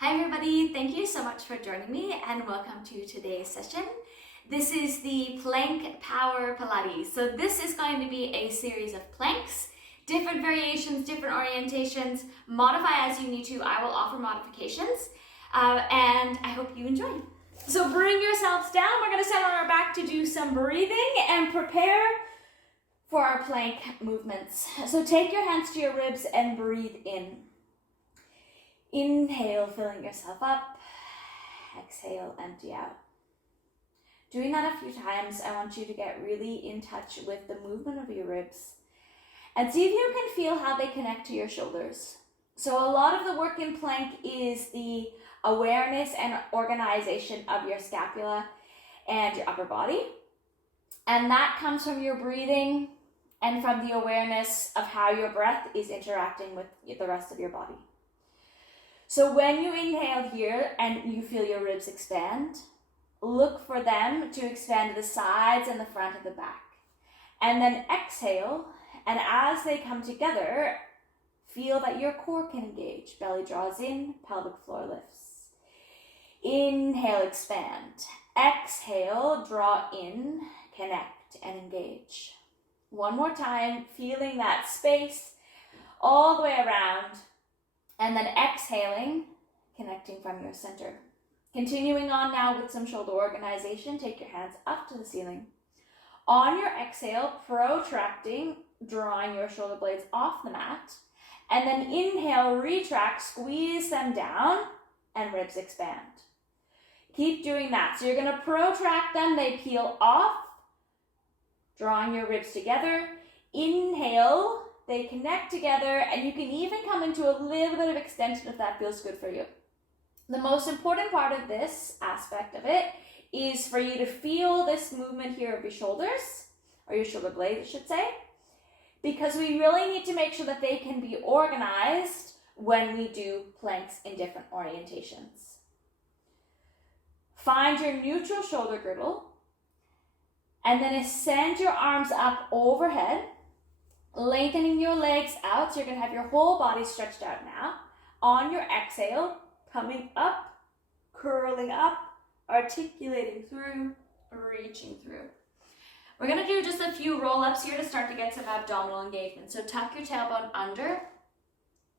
Hi everybody, thank you so much for joining me and welcome to today's session. This is the Plank Power Pilates. So this is going to be a series of planks, different variations, different orientations. Modify as you need to. I will offer modifications and I hope you enjoy. So bring yourselves down. We're going to sit on our back to do some breathing and prepare for our plank movements. So take your hands to your ribs and breathe in. Inhale, filling yourself up. Exhale, empty out. Doing that a few times, I want you to get really in touch with the movement of your ribs and see if you can feel how they connect to your shoulders. So a lot of the work in plank is the awareness and organization of your scapula and your upper body. And that comes from your breathing and from the awareness of how your breath is interacting with the rest of your body. So when you inhale here and you feel your ribs expand, look for them to expand to the sides and the front of the back. And then exhale, and as they come together, feel that your core can engage. Belly draws in, pelvic floor lifts. Inhale, expand. Exhale, draw in, connect, and engage. One more time, feeling that space all the way around. And then exhaling, connecting from your center. Continuing on now with some shoulder organization, take your hands up to the ceiling. On your exhale, protracting, drawing your shoulder blades off the mat. And then inhale, retract, squeeze them down, and ribs expand. Keep doing that. So you're going to protract them, they peel off, drawing your ribs together. Inhale, they connect together, and you can even come into a little bit of extension if that feels good for you. The most important part of this aspect of it is for you to feel this movement here of your shoulders, or your shoulder blades, I should say, because we really need to make sure that they can be organized when we do planks in different orientations. Find your neutral shoulder girdle, and then ascend your arms up overhead, lengthening your legs out, so you're going to have your whole body stretched out now. On your exhale, coming up, curling up, articulating through, reaching through. We're going to do just a few roll-ups here to start to get some abdominal engagement. So tuck your tailbone under,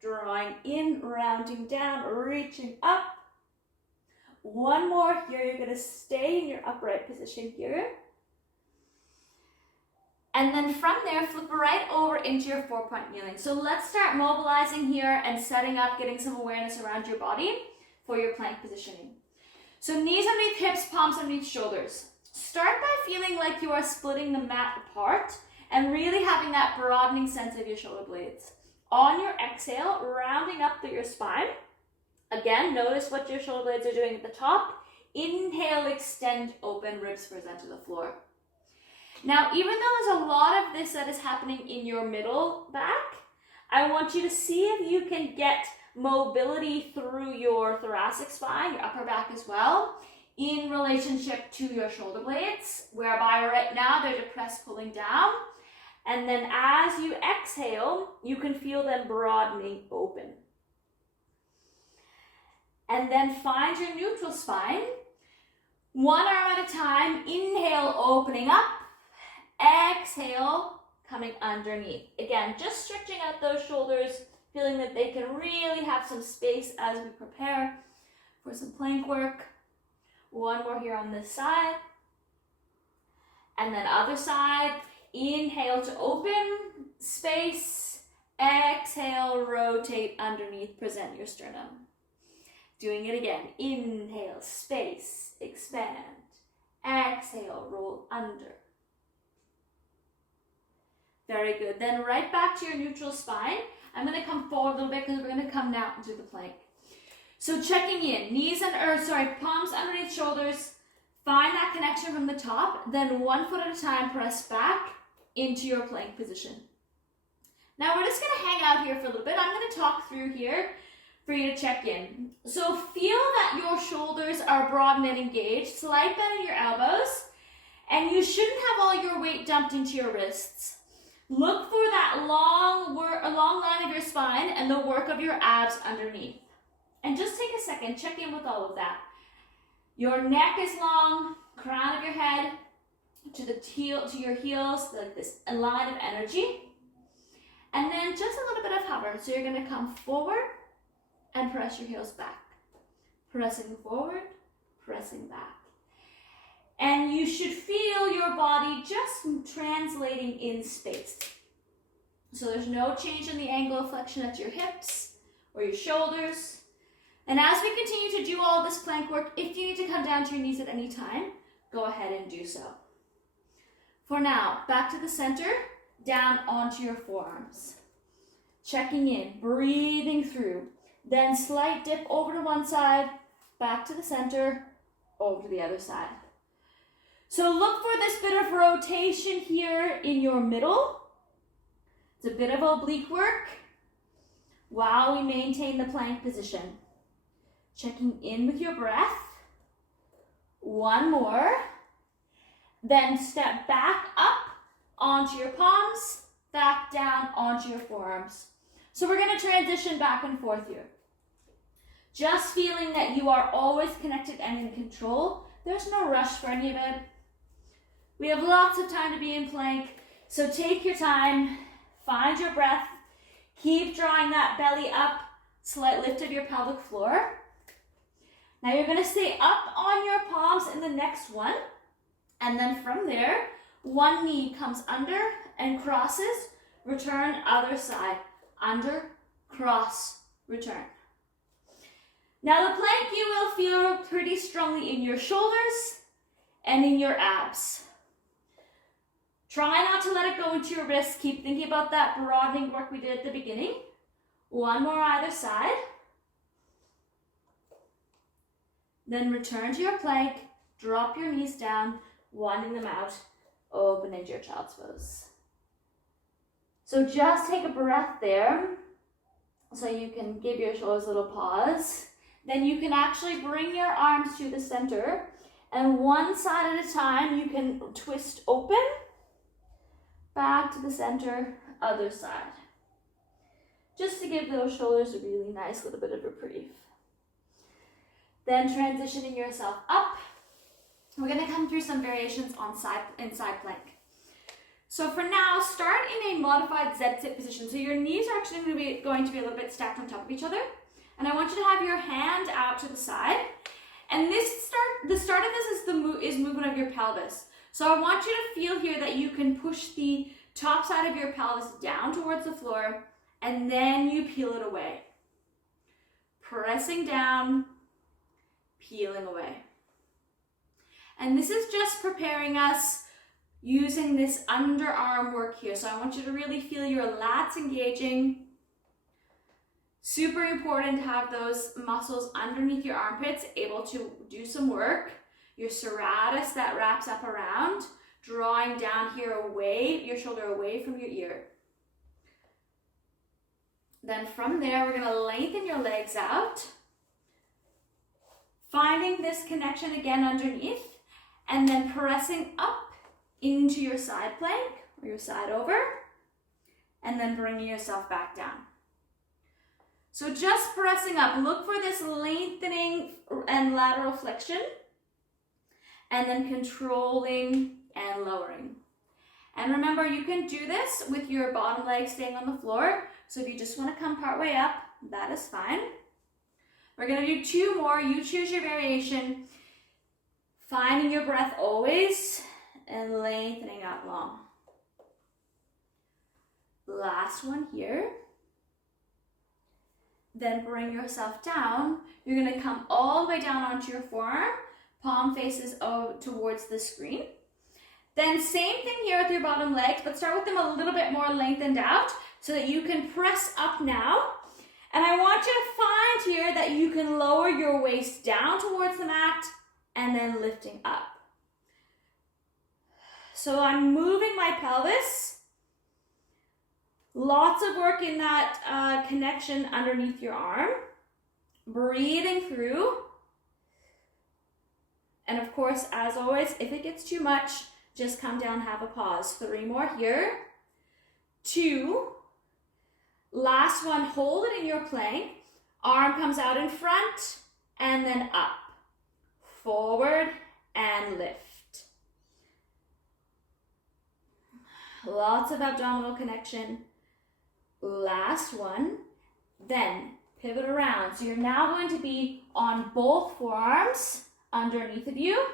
drawing in, rounding down, reaching up. One more here. You're going to stay in your upright position here. And then from there, flip right over into your 4-point kneeling. So let's start mobilizing here and setting up, getting some awareness around your body for your plank positioning. So knees underneath hips, palms underneath shoulders. Start by feeling like you are splitting the mat apart and really having that broadening sense of your shoulder blades. On your exhale, rounding up through your spine. Again, notice what your shoulder blades are doing at the top. Inhale, extend, open, ribs present to the floor. Now, even though there's a lot of this that is happening in your middle back, I want you to see if you can get mobility through your thoracic spine, your upper back as well, in relationship to your shoulder blades, whereby right now they're depressed, pulling down. And then as you exhale, you can feel them broadening open. And then find your neutral spine. One arm at a time. Inhale, opening up. Exhale, coming underneath. Again, just stretching out those shoulders, feeling that they can really have some space as we prepare for some plank work. One more here on this side. And then other side. Inhale to open, space. Exhale, rotate underneath, present your sternum. Doing it again. Inhale, space, expand. Exhale, roll under. Very good. Then right back to your neutral spine. I'm going to come forward a little bit because we're going to come now into the plank. So checking in, palms underneath shoulders. Find that connection from the top. Then 1 foot at a time, press back into your plank position. Now we're just going to hang out here for a little bit. I'm going to talk through here for you to check in. So feel that your shoulders are broad and engaged. Slight bend in your elbows. And you shouldn't have all your weight dumped into your wrists. Look for that long line of your spine and the work of your abs underneath. And just take a second, check in with all of that. Your neck is long, crown of your head to your heels, like this line of energy. And then just a little bit of hover. So you're gonna come forward and press your heels back. Pressing forward, pressing back. And you should feel your body just translating in space. So there's no change in the angle of flexion at your hips or your shoulders. And as we continue to do all this plank work, if you need to come down to your knees at any time, go ahead and do so. For now, back to the center, down onto your forearms. Checking in, breathing through. Then slight dip over to one side, back to the center, over to the other side. So look for this bit of rotation here in your middle. It's a bit of oblique work while we maintain the plank position. Checking in with your breath. One more. Then step back up onto your palms, back down onto your forearms. So we're going to transition back and forth here. Just feeling that you are always connected and in control. There's no rush for any of it. We have lots of time to be in plank, so take your time, find your breath, keep drawing that belly up, slight lift of your pelvic floor. Now you're going to stay up on your palms in the next one, and then from there, one knee comes under and crosses, return other side, under, cross, return. Now the plank you will feel pretty strongly in your shoulders and in your abs. Try not to let it go into your wrists. Keep thinking about that broadening work we did at the beginning. One more either side. Then return to your plank, drop your knees down, winding them out, open into your child's pose. So just take a breath there so you can give your shoulders a little pause. Then you can actually bring your arms to the center, and one side at a time you can twist open, back to the center, other side. Just to give those shoulders a really nice little bit of reprieve. Then transitioning yourself up. We're going to come through some variations on side plank. So for now, start in a modified Z-sit position. So your knees are actually going to be a little bit stacked on top of each other. And I want you to have your hand out to the side. And the start of this is movement of your pelvis. So I want you to feel here that you can push the top side of your pelvis down towards the floor, and then you peel it away. Pressing down, peeling away. And this is just preparing us using this underarm work here. So I want you to really feel your lats engaging. Super important to have those muscles underneath your armpits able to do some work. Your serratus that wraps up around, drawing down here away, your shoulder away from your ear. Then from there, we're going to lengthen your legs out. Finding this connection again underneath, and then pressing up into your side plank or your side over, and then bringing yourself back down. So just pressing up, look for this lengthening and lateral flexion, and then controlling and lowering. And remember, you can do this with your bottom leg staying on the floor. So if you just want to come part way up, that is fine. We're going to do two more. You choose your variation, finding your breath always and lengthening out long. Last one here. Then bring yourself down. You're going to come all the way down onto your forearm. Palm faces towards the screen. Then same thing here with your bottom legs, but start with them a little bit more lengthened out so that you can press up now. And I want you to find here that you can lower your waist down towards the mat and then lifting up. So I'm moving my pelvis. Lots of work in that connection underneath your arm. Breathing through. And of course, as always, if it gets too much, just come down, have a pause. 3 more here. 2. Last one, hold it in your plank. Arm comes out in front and then up. Forward and lift. Lots of abdominal connection. Last one. Then pivot around. So you're now going to be on both forearms underneath of you.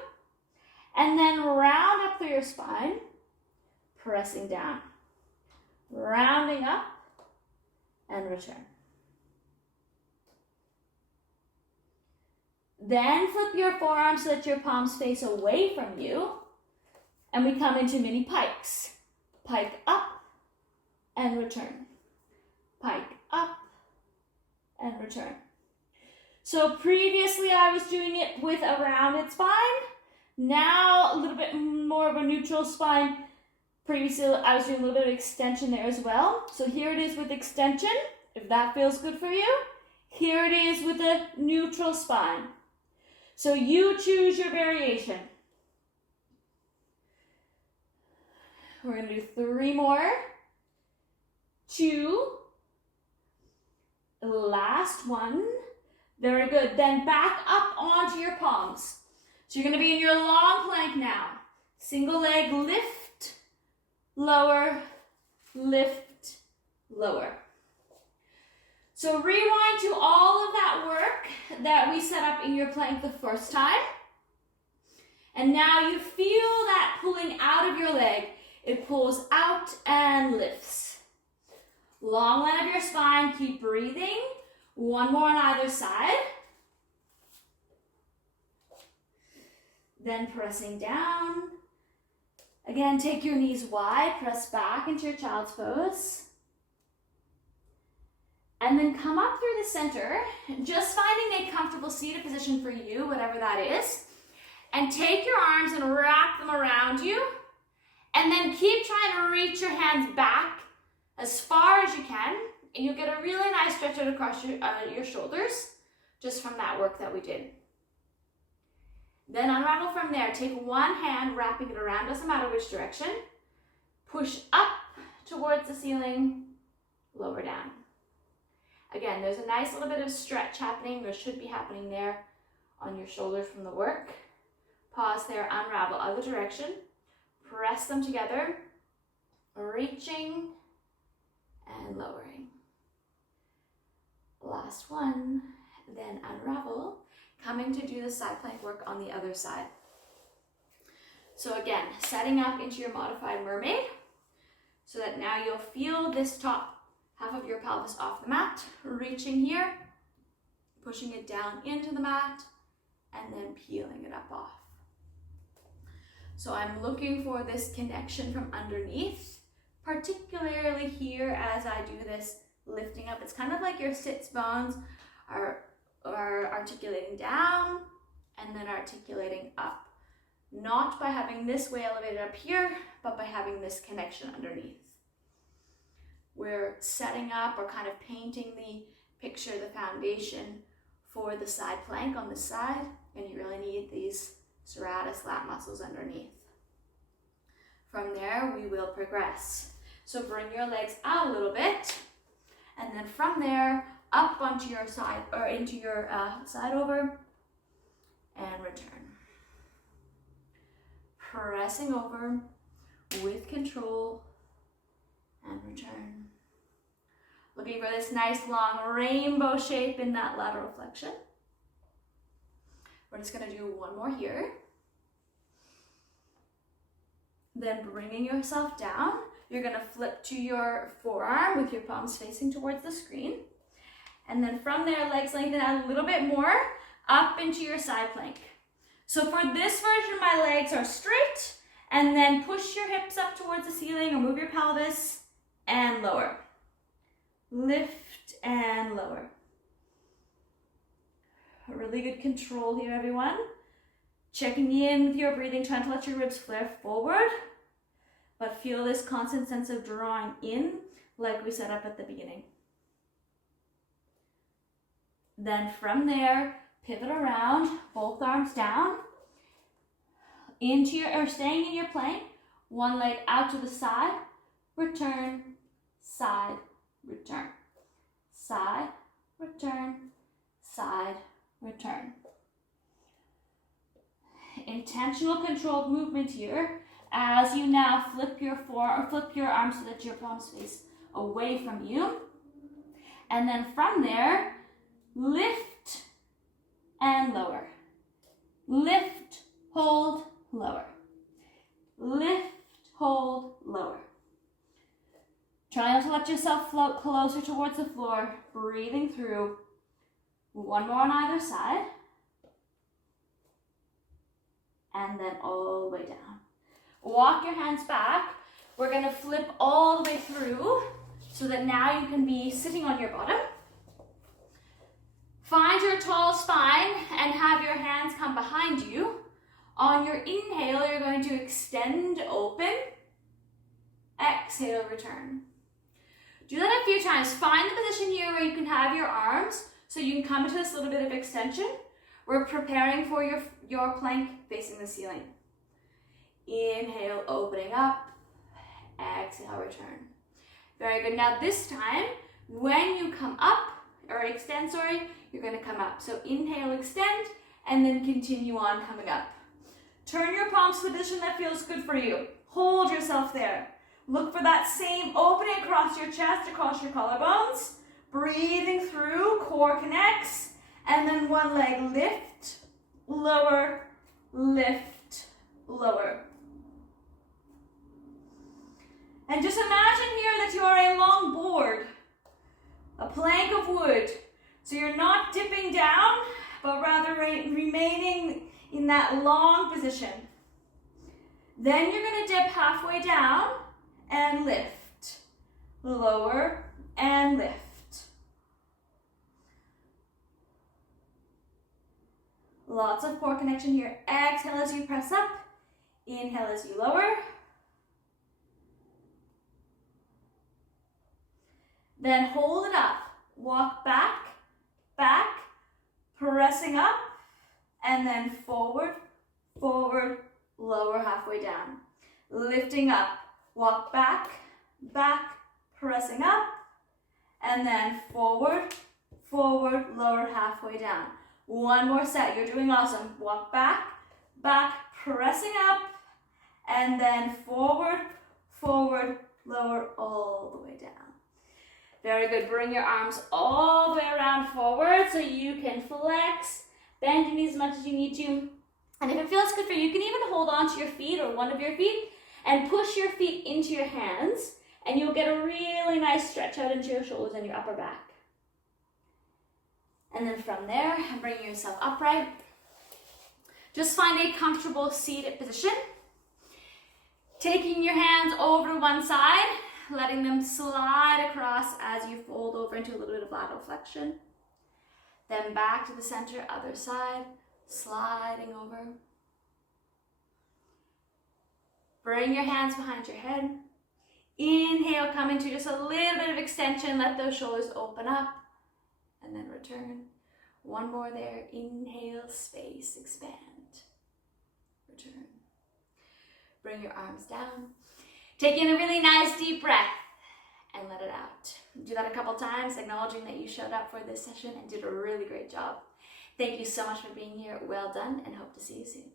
And then round up through your spine, pressing down. Rounding up and return. Then flip your forearms so that your palms face away from you. And we come into mini pikes. Pike up and return. Pike up and return. So previously I was doing it with a rounded spine. Now a little bit more of a neutral spine. Previously I was doing a little bit of extension there as well. So here it is with extension, if that feels good for you. Here it is with a neutral spine. So you choose your variation. We're going to do 3 more. 2. Last one. Very good. Then back up onto your palms. So you're going to be in your long plank now. Single leg lift, lower, lift, lower. So rewind to all of that work that we set up in your plank the first time. And now you feel that pulling out of your leg. It pulls out and lifts. Long line of your spine, keep breathing. 1 more on either side. Then pressing down. Again, take your knees wide, press back into your child's pose. And then come up through the center, just finding a comfortable seated position for you, whatever that is. And take your arms and wrap them around you. And then keep trying to reach your hands back as far as you can. And you'll get a really nice stretch out across your shoulders, just from that work that we did. Then unravel from there. Take one hand, wrapping it around, doesn't matter which direction. Push up towards the ceiling, lower down. Again, there's a nice little bit of stretch happening, or should be happening there on your shoulders from the work. Pause there, unravel, other direction. Press them together, reaching and lowering. Last one, then unravel, coming to do the side plank work on the other side. So again, setting up into your modified mermaid, so that now you'll feel this top half of your pelvis off the mat, reaching here, pushing it down into the mat, and then peeling it up off. So I'm looking for this connection from underneath, particularly here as I do this lifting up. It's kind of like your sits bones are articulating down and then articulating up. Not by having this way elevated up here, but by having this connection underneath. We're setting up or kind of painting the picture, the foundation for the side plank on this side, and you really need these serratus lat muscles underneath. From there, we will progress. So bring your legs out a little bit, and then from there, up onto your side, or into your side over, and return. Pressing over with control, and return. Looking for this nice long rainbow shape in that lateral flexion. We're just going to do one more here. Then bringing yourself down, you're going to flip to your forearm with your palms facing towards the screen. And then from there, legs lengthen out a little bit more, up into your side plank. So for this version, my legs are straight, and then push your hips up towards the ceiling or move your pelvis and lower. Lift and lower. A really good control here, everyone. Checking in with your breathing, trying to let your ribs flare forward, but feel this constant sense of drawing in like we set up at the beginning. Then from there, pivot around, both arms down, into your, or staying in your plank, one leg out to the side, return, side, return, side, return, side, return. Intentional controlled movement here as you now flip your arms so that your palms face away from you. And then from there, lift and lower. Lift, hold, lower. Lift, hold, lower. Try not to let yourself float closer towards the floor, breathing through. One more on either side. And then all the way down. Walk your hands back. We're going to flip all the way through so that now you can be sitting on your bottom. Find your tall spine and have your hands come behind you. On your inhale, you're going to extend, open. Exhale, return. Do that a few times. Find the position here where you can have your arms so you can come into this little bit of extension. We're preparing for your plank facing the ceiling. Inhale, opening up. Exhale, return. Very good. Now this time, when you come up, or extend, you're going to come up. So inhale, extend, and then continue on coming up. Turn your palms to the position that feels good for you. Hold yourself there. Look for that same opening across your chest, across your collarbones. Breathing through, core connects. And then one leg, lift, lower, lift, lower. And just imagine here that you are a long board, a plank of wood. So you're not dipping down, but rather remaining in that long position. Then you're going to dip halfway down and lift, lower and lift. Lots of core connection here. Exhale as you press up. Inhale as you lower. Then hold it up. Walk back, back, pressing up, and then forward, forward, lower halfway down. Lifting up. Walk back, back, pressing up, and then forward, forward, lower halfway down. One more set. You're doing awesome. Walk back, back, pressing up, and then forward, forward, lower, all the way down. Very good. Bring your arms all the way around forward so you can flex, bend your knees as much as you need to. And if it feels good for you, you can even hold on to your feet or one of your feet and push your feet into your hands, and you'll get a really nice stretch out into your shoulders and your upper back. And then from there, bring yourself upright. Just find a comfortable seated position. Taking your hands over to one side, letting them slide across as you fold over into a little bit of lateral flexion. Then back to the center, other side, sliding over. Bring your hands behind your head. Inhale, come into just a little bit of extension. Let those shoulders open up. And then return. One more there. Inhale, space, expand. Return. Bring your arms down. Take in a really nice deep breath and let it out. Do that a couple times, acknowledging that you showed up for this session and did a really great job. Thank you so much for being here. Well done, and hope to see you soon.